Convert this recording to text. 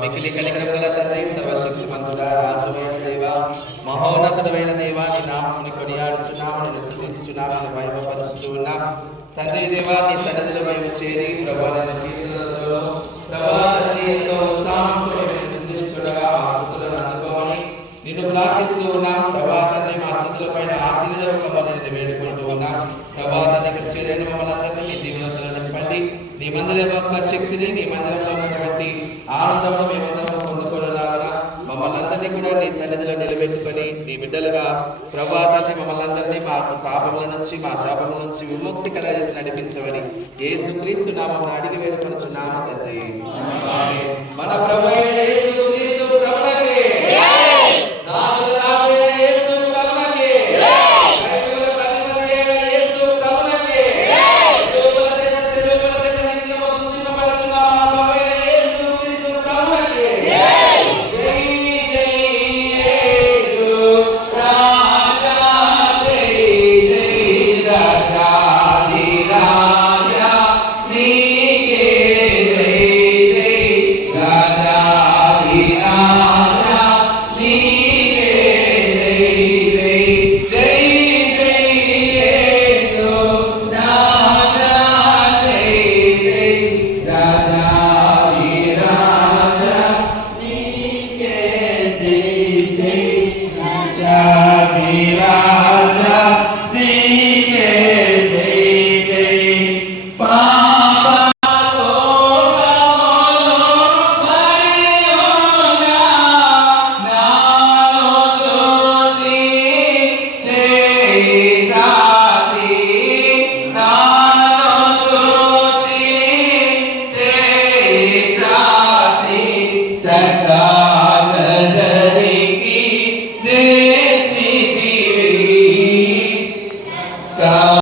మిక్కిలి కనికరము గల తండ్రి, సర్వశక్తిమంతుడా, రాజువైన దేవా, మహోన్నతుడైన దేవా, నీ నామముని కొనియాడుచున్నాము, నిన్ను స్తుతించుచున్నాము, నిన్ను మహిమపరచుచూ ఉన్నాం. తండ్రి దేవా, నీ సన్నిధిలో మేము చేరి ప్రభువా నిన్ను కీర్తనలతో ప్రభువా తండ్రి ఎంతో ఉత్సాహంతో నిన్ను స్తుతించుచుండగా మా స్తుతులను అందుకోమని నిన్ను ప్రార్థిస్తూ ఉన్నాం. ప్రభువా తండ్రి, మా స్తుతుల పైన ఆశీర్వదించమని వేడుకుంటూ ఉన్నాం. ప్రభువా తండ్రి, ఇక్కడ చేరిన మమ్మల్ని అందరినీ మీ దీవెనలతో నింపండి. నీ మందిరం యొక్క శక్తిని, నీ మందిరంలో ఉన్నటువంటి ఆనందమును మేమందరం పొందుకోవడానికి మమ్మల్ని అందరినీ కూడా నీ సన్నిధిలో నిలబెట్టుకొని నీ బిడ్డలుగా ప్రభువా తండ్రి మమ్మల్ని అందరినీ మా పాపముల నుంచి, మా శాపముల నుంచి విముక్తి కలగజేసి నడిపించమని యేసుక్రీస్తు నామమున అడిగి వేడుకొనుచున్నాము తండ్రి. మన ప్రభువైన యేసుక్రీస్తు ప్రభువుకే జై